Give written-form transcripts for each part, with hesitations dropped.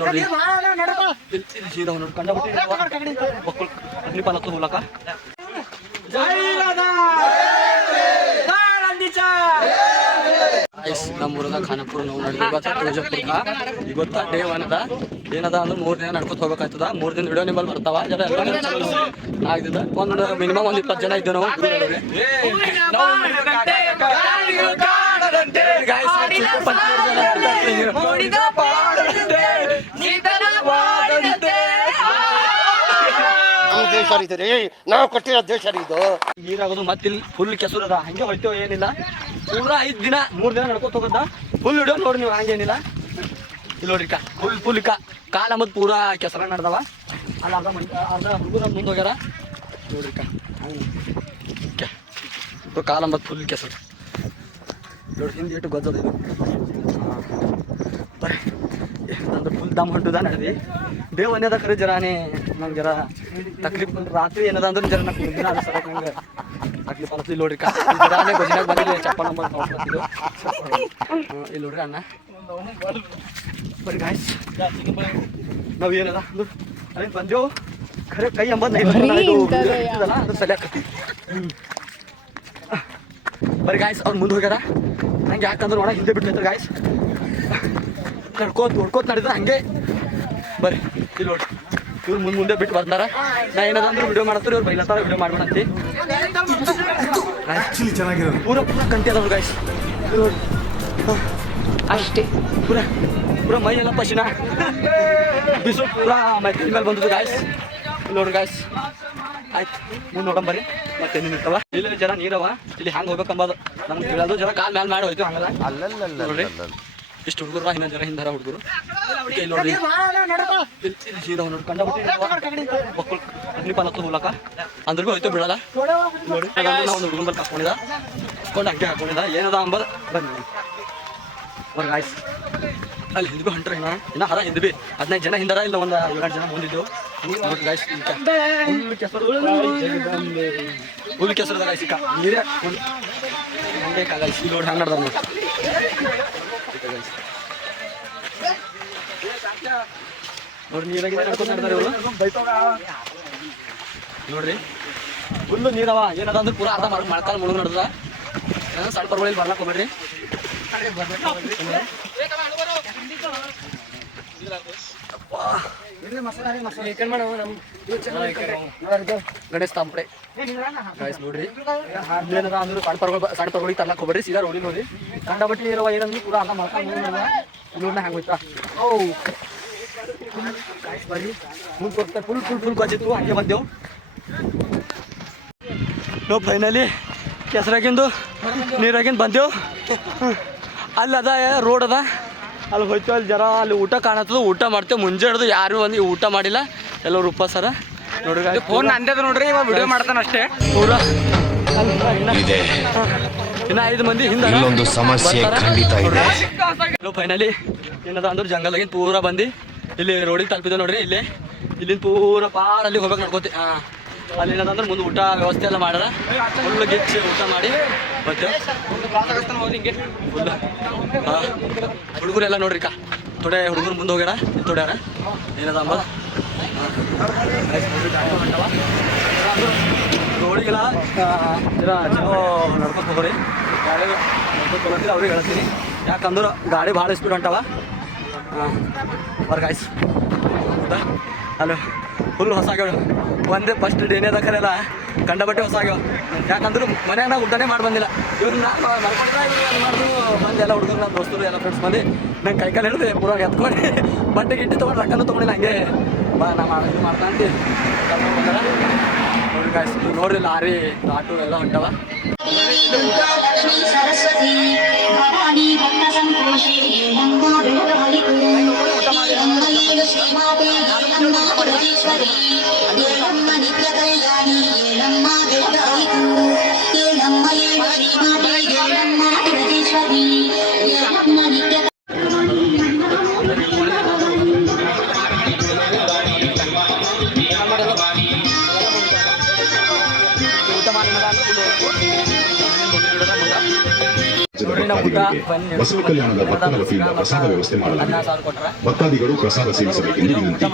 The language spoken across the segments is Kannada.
ನೋಡ್ರಿ ಹೋಗ್ಲಕ್ಕ ನಮ್ಮೂರದ ಖಾನಾಪುರ ನಾವು ಇವತ್ತ ಡೇ ಒನ್ ಅದ ಏನದ ಅಂದ್ರೆ 3 ದಿನ ನಡ್ಕೊತ ಹೋಗ್ಬೇಕಾಗ್ತದ. 3 ದಿನ ವಿಡಿಯೋ ನಿಮ್ಮಲ್ಲಿ ಬರ್ತಾವ. ಆಗ್ತದ ಒಂದು ಮಿನಿಮಮ್ 20 ಜನ ಇದ್ದೇವೆ ನಾವು ಕೊಟ್ಟಿರೋ ದೇಶ ಇದು. ನೀರಾಗೋದು ಮತ್ತೆ ಇಲ್ಲಿ ಫುಲ್ ಕೆಸರು ಅದ. ಹಂಗೆ ಹೋಯ್ತೇವೆ ಏನಿಲ್ಲ ಪೂರಾ 5 ದಿನ 3 ದಿನ ನಡ್ಕೊತ ಹೋಗದ. ಫುಲ್ ವಿಡಿಯೋ ನೋಡಿ ನೀವು. ಹಂಗೇನಿಲ್ಲ ಇಲ್ಲಿ ನೋಡ್ರಿ ಫುಲ್ ಕಾಲ ಮತ್ತು ಪೂರಾ ಕೆಸರ ನಡೆದವ. ಅಲ್ಲಿ ಅರ್ಧ ಹುಡುಗರ ಮುಂದೆ ಹೋಗ್ಯಾರ ನೋಡ್ರಿ ಕಾಲ ಮತ್ತು ಫುಲ್ ಕೆಸರು ನೋಡಿ. ಹಿಂದೆ ಎಷ್ಟು ಗೊತ್ತದ ಇದು ಬರ್ರಿ ನಂದು ಫುಲ್ ದಮ್ ಹೊಂಟುದ ನಡೆದಿ. ಬೇವು ಅನ್ನದ ಖರೆ ಜರಾನೇ ನಂಗೆ ಜರ ತಕ್ಲೀಫ್ ರಾತ್ರಿ ಏನದ ಅಂದ್ರೆ ಜರ ನಂಗೆ ನಂಗೆ ತಕ್ಲೀಫ್ ಅನ್ನಿಸ್ಲಿ ನೋಡ್ರಿ. ಜರಾನೇ ಗೊಜಿನಾಗ ಬಂದಿಲ್ಲ ಚಪ್ಪ ನಂಬರ್ ನೋಡ್ತಿದ್ದು ಇಲ್ಲಿ ನೋಡ್ರಿ ಅಣ್ಣ ಬರ್ರಿ ಗಾಯ್ಸ್. ನಾವು ಏನದ ಅದೇ ಬಂದೆವು ಖರೆ ಕೈ ಅಂಬದ್ ನೈದಲ್ಲ ಅದು ಸಲಿಯಾಕತ್ತಿ. ಬರ್ರಿ ಗಾಯ್ಸ್ ಅವ್ರು ಮುಂದೆ ಹೋಗ್ಯಾರ. ನಂಗೆ ಯಾಕಂದ್ರೆ ಒಳಗೆ ಹಿಂದೆ ಬಿಟ್ಟಿರ್ತಾರೆ ಗಾಯ್ಸ್. ಹೊಡ್ಕೋತ ನಡೆದ ಹಂಗೆ ಬರ್ರಿ ಇಲ್ಲಿ ನೋಡ್ರಿ. ಇವ್ರು ಮುಂದೆ ಬಿಟ್ಟು ಬರ್ತಾರ. ನಾ ಏನದಂದ್ರೆ ವಿಡಿಯೋ ಮಾಡತ್ತಾರೆ ಇವ್ರು ಬೈಲತ್ತಾರ ವಿಡಿಯೋ ಮಾಡ್ಬೇಡಂತಿ. ಪೂರ ಕಂಟಿ ಅದಾವ್ರು ಗಾಯ್ಸ್ ಅಷ್ಟೇ. ಪೂರ ಮೈ ಎಲ್ಲ ಪಶಿನ ಬಿಸಿಲು ಪೂರಾ ಮೈ ಮೇಲೆ ಬಂದದ್ದು ಗಾಯ್ಸ್. ಇಲ್ಲಿ ನೋಡ್ರಿ ಗಾಯ್ಸ್. ಆಯ್ತು ಮುಂದೆ ನೋಡಂಬರಿ ಮತ್ತೆ ನಿಂತಿರ್ತಾವ. ಇಲ್ಲಿ ಜನ ನೀರವ ಇಲ್ಲಿ ಹಂಗೆ ಹೋಗ್ಬೇಕಂಬದು ನಮ್ಗೆ ಹೇಳೋದು. ಜನ ಕಾಲ್ ಮ್ಯಾಲೆ ಮಾಡಿ ಹೋಯ್ತು ಹಂಗಲ್ಲ ನೋಡ್ರಿ. ಇಷ್ಟು ಹುಡುಗರು ಇನ್ನೊಂದು ಜನ ಹಿಂದಾರ ಹುಡುಗರು ನೋಡ್ರಿ. ಸೀದಾ ನೋಡಿ ಕಂಡಬಿಟ್ಟು ಪಾಲತ್ತು ಹೋಗ್ಲಕ್ಕ ಅಂದ್ರ ಭೀ ಹೋಯ್ತು ಬಿಡಲ್ಲ ನೋಡಿ. ನಾವು ಒಂದು ಹುಡುಗನ ಬಲ್ಲಿ ಕಸ್ಕೊಂಡಿದ್ದ ಹಂಗೆ ಹಾಕೊಂಡಿದ್ದ ಏನದ ಅಂಬದು ಬನ್ನಿ ಒಂದು ಗಾಯ್ಸ್. ಅಲ್ಲಿ ಹಿಂದ್ಬಿ ಹೊಂಟ್ರ ಇನ್ನ ಹರ ಹಿಂದ್ಬಿ 15 ಜನ ಹಿಂದಾರ. ಇಲ್ಲ ಒಂದು 7 ಜನ ಮುಂದಿದ್ದು ನೋಡಿ ಗಾಯ್ಸ್. ಫುಲ್ ಕೆಸರದ ಗಾಯ್ಸ್ ಈಗ ನೀರೇ ಹಂಗೆ ಗಾಯ್ಸ್. ಇಲ್ಲಿ ನೋಡಿ ಹಂಗೆ ನಡ್ದ ನೋಡಿ ನೋಡಿ ನೀರಾಗಿದೆ ನಡ್ಕೊಂಡು ನಡ್ದಾರೆ ಇವರು ನೋಡ್ರಿ. ಫುಲ್ಲು ನೀರವ ಏನದ ಅಂದ್ರೆ ಪೂರ ಅರ್ಧ ಮಳ್ಕಾಲ ಮುಳುಗ್ ನಡ್ದ. ಸಣ್ಣ ಪರ್ವಳಿ ಬರ್ಲಾಕ್ ಹೋಗ್ಬೇಡ್ರಿ. ಗಣೇಶ್ ತಾಂಪಡೆ ಗಾಯ್ಸ್ ನೋಡ್ರಿ. ಏನದ ಅಂದ್ರೆ ಸಣ್ಣ ಪರ್ವಳಿ ತರ್ಲಾಕ್ ಹೋಗ್ಬೇಡ್ರಿ. ಸೀದಾ ರೋಡಿ ನೋಡಿ ಕಂಡಬಟ್ಟಿ ನೀರವ ಏನಂದ್ರೆ ಪೂರ ಅರ್ಧ ಮಳ್ಕಾಲ ಮುಳುಗ್ ನಡ್ದ. ನೋಡ್ನ ಹೆಂಗೆ ಹೋಯ್ತಾ ಬರ್ರಿ ಫುಲ್ ಕೊಡ್ತಾರೆ. ಫುಲ್ ಕೊಚ್ಚಿತ್ತು ಹಂಗೆ ಬಂದೆವು ನಾವು ಫೈನಲಿ ಕೆಸರಾಗಿಂದು ನೀರಾಗಿಂದು ಬಂದೆವು. ಅಲ್ಲಿ ಅದ ರೋಡ್ ಅದ ಅಲ್ಲಿ ಹೋಯ್ತು. ಅಲ್ಲಿ ಜರ ಅಲ್ಲಿ ಊಟ ಕಾಣತ್ತದ. ಊಟ ಮಾಡ್ತೇವೆ ಮುಂಜೆ ಹಿಡ್ದು ಯಾರು ಒಂದು ಊಟ ಮಾಡಿಲ್ಲ ಎಲ್ಲರೂ ಉಪವಾಸರ ನೋಡ್ರಿ. ಫೋನ್ ಅಂದೇದು ನೋಡ್ರಿ ಇವಾಗ ವಿಡಿಯೋ ಮಾಡ್ತಾನೆ ಅಷ್ಟೇ ಪೂರ. ಇನ್ನ 5 ಮಂದಿ ಹಿಂದೆ ಸಮಸ್ಯೆ ಫೈನಲಿ ಏನದ ಅಂದ್ರೆ ಜಂಗಲ್ದಾಗಿಂದ ಪೂರ ಬಂದು ಇಲ್ಲಿ ರೋಡಿಗೆ ತಲುಪಿದೆ ನೋಡ್ರಿ. ಇಲ್ಲಿಂದ ಪೂರ ಪಾರ ಅಲ್ಲಿ ಹೋಗ್ಬೇಕು ನಡ್ಕೋತಿ. ಅಲ್ಲಿ ಏನದಂದ್ರೆ ಮುಂದೆ ಊಟ ವ್ಯವಸ್ಥೆ ಎಲ್ಲ ಮಾಡ್ಯಾರ. ಫುಲ್ ಗಿಚ್ಚಿ ಊಟ ಮಾಡಿ ಮತ್ತೆ ಹುಡುಗರೆಲ್ಲ ನೋಡ್ರಿ ಥೋಡೆ ಹುಡುಗರು ಮುಂದೆ ಹೋಗ್ಯಾರ ತೊಡ್ಯಾರ ಏನದ ಅಂಬದು ರೋಡಿಗೆಲ್ಲ ಚಲೋ ನಡ್ಕೊತ ಹೋಗ್ರಿ. ಗಾಡಿ ನಡ್ಕೊತ ಹೋಗ್ತೀರಿ ಅವ್ರಿಗೆ ಹೇಳ್ತೀನಿ. ಯಾಕಂದ್ರೆ ಗಾಡಿ ಭಾಳ ಸ್ಪೀಡ್ ಹೊಂಟವ ಗಾಯ್ಸ್. ಅಲ್ಲ ಫುಲ್ ಹೊಸ ಆಗ್ಯಾವ. ಒಂದೇ ಫಸ್ಟ್ ಡೇನೇ ಅದ ಕರೆಯಲ್ಲ ಕಂಡಬಟ್ಟೆ ಹೊಸ ಆಗ್ಯಾವ. ಯಾಕಂದ್ರೆ ಮನ್ಯಾಗ ಊಟನೇ ಮಾಡಿ ಬಂದಿಲ್ಲ. ಇವ್ರು ನಾನು ನಡ್ಕೊಂಡಿದ್ದ ಇವ್ರು ಮಾಡಿದ್ರು ಬಂದು ಎಲ್ಲ ಹುಡುಗರು ನಮ್ಮ ದೋಸ್ತರು ಎಲ್ಲ ಫ್ರೆಂಡ್ಸ್ ಬಂದು ನಂಗೆ ಕೈಕಾಲು ಹಿಡಿದು ಪೂರ ಎತ್ಕೊಂಡು ಬಟ್ಟೆ ಗಿಟ್ಟಿ ತೊಗೊಂಡು ರೊಕ್ಕನೂ ತೊಗೊಂಡಿಲ್ಲ. ಹಂಗೆ ಬಾ ನಾ ಇದು ಮಾಡ್ತಾ ಅಂತೀವಿ ನೋಡ್ರಿ ಗಾಯ್ಸ್. ನೀವು ನೋಡ್ರಿ ಲಾರಿ ಆಟೋ ಎಲ್ಲ ಹೊಂಟವ. ನೋಡ್ರಿ ನಾವು ಊಟ ಬಸವ ಕಲ್ಯಾಣದ ಭಕ್ತರ ವತಿಯಿಂದ ಪ್ರಸಾದ ವ್ಯವಸ್ಥೆ ಮಾಡಲಾಗಿದೆ. ಭಕ್ತಾದಿಗಳು ಪ್ರಸಾದ ಸೇವಿಸಬೇಕೆಂದು ವಿನಂತಿ.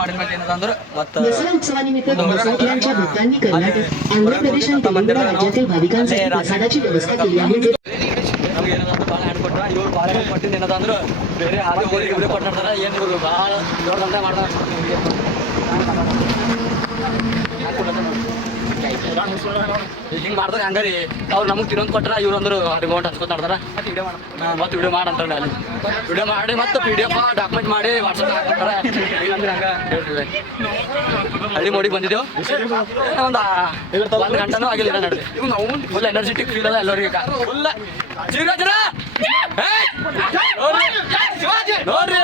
दसरा उत्सवानिमित्त बसवकल्यांच्या भक्तांनी कर्नाटक, आंध्र प्रदेश आणि तेलंगणा राज्यातील भाविकांसाठी प्रसादाची व्यवस्था केली आहे. ನಮ್ಗೆ ಏನದಂತ ಭಾಳ ಹಣ್ಣು ಕೊಟ್ರ ಇವ್ರು ಭಾಳ ಹಣ್ಣು ಕೊಟ್ಟಿದ್ದು ಏನದಂದ್ರೆ ಬೇರೆ ಹಾಲು ಹೋಳಿಗೆ ಇವ್ರಿಗೆ ಕೊಟ್ಟಾಡ್ತಾರೆ ಏನು ಇವರು ಭಾಳ ದೊಡ್ಡದಂತ ಮಾಡ್ತಾರೆ ಹಿಂಗೆ ಮಾಡ್ತಾರೆ ಹಂಗಾರಿ ಅವ್ರು ನಮಗೆ ತಿನ್ನೊಂದು ಕೊಟ್ರ ಇವ್ರು ಅಂದ್ರೆ ಅಮೌಂಟ್ ಹಚ್ಕೊತ ಮಾಡ್ತಾರೆ ಮತ್ತೆ ವಿಡಿಯೋ ಮಾಡಂತಾರೆ ಅಲ್ಲಿ ವಿಡಿಯೋ ಮಾಡಿ ಮತ್ತೆ ಪಿ ಡಿ ಎಫ್ ಡಾಕ್ಯುಮೆಂಟ್ ಮಾಡಿ ವಾಟ್ಸಪ್ ಹಾಕ್ತಾರೆ ಹಿಂಗಂದ್ರೆ ಹಂಗೆ ಹೇಳ್ತೀವಿ ಹಳ್ಳಿ ಮೋಡಿಗೆ ಬಂದಿದ್ದೆವು ಒಂದು ಗಂಟನೂ ಆಗಿಲ್ಲ ನಡೆದು ಫುಲ್ ಎನರ್ಜೆಟಿಕ್ ಫೀಲ್ ಅದ ಎಲ್ಲರಿಗೆ ಫುಲ್ ನೋಡ್ರಿ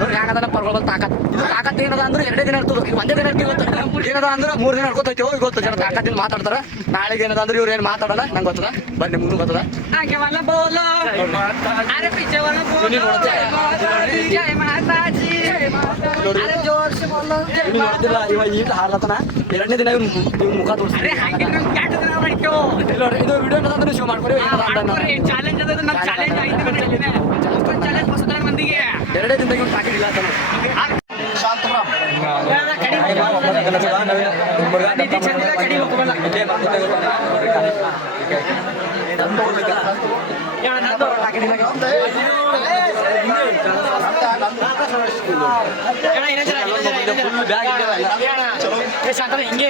ನೋಡ್ರಿ ಹೆಂಗದ ಪರ್ಗೊಳ್ಬೋದು ತಾಕತ್ ಇದು ತಾಕತ್ ಏನದ ಅಂದ್ರೆ 2 ದಿನ ಇರ್ತದೆ ಒಂದೇ ದಿನ ಗೊತ್ತ ಏನದ ಅಂದ್ರೆ 3 ದಿನ ನಡ್ಕೊತೈತಿ ಹೋಗಿ ಗೊತ್ತ ಜನ ತಾಕತ್ತಿನ ಮಾತಾಡ್ತಾರ ನಾಳೆಗೆ ಏನದ ಅಂದ್ರೆ ಇವ್ರು ಏನು ಮಾತಾಡಲ್ಲ ನಂಗೆ ಗೊತ್ತದ ಬನ್ನಿ ನಿಮ್ಗೂ ಗೊತ್ತದ ನೋಡ್ತಿಲ್ಲ ಇವ ಈಗ ಹಾರ್ಲತನ 2ನೇ ದಿನ ಇವ್ನು ಮುಖ ತೋರಿಸ್ತಾರೆ ಇದು ವಿಡಿಯೋ ಏನದಂದ್ರೆ ಶೋ ಮಾಡ್ಕೊಡಿ 2 ದಿನದಾಗ ಇವ್ನು ತಾಕಿಲ್ಲ ಅಂತ ಹಿಂಗೆ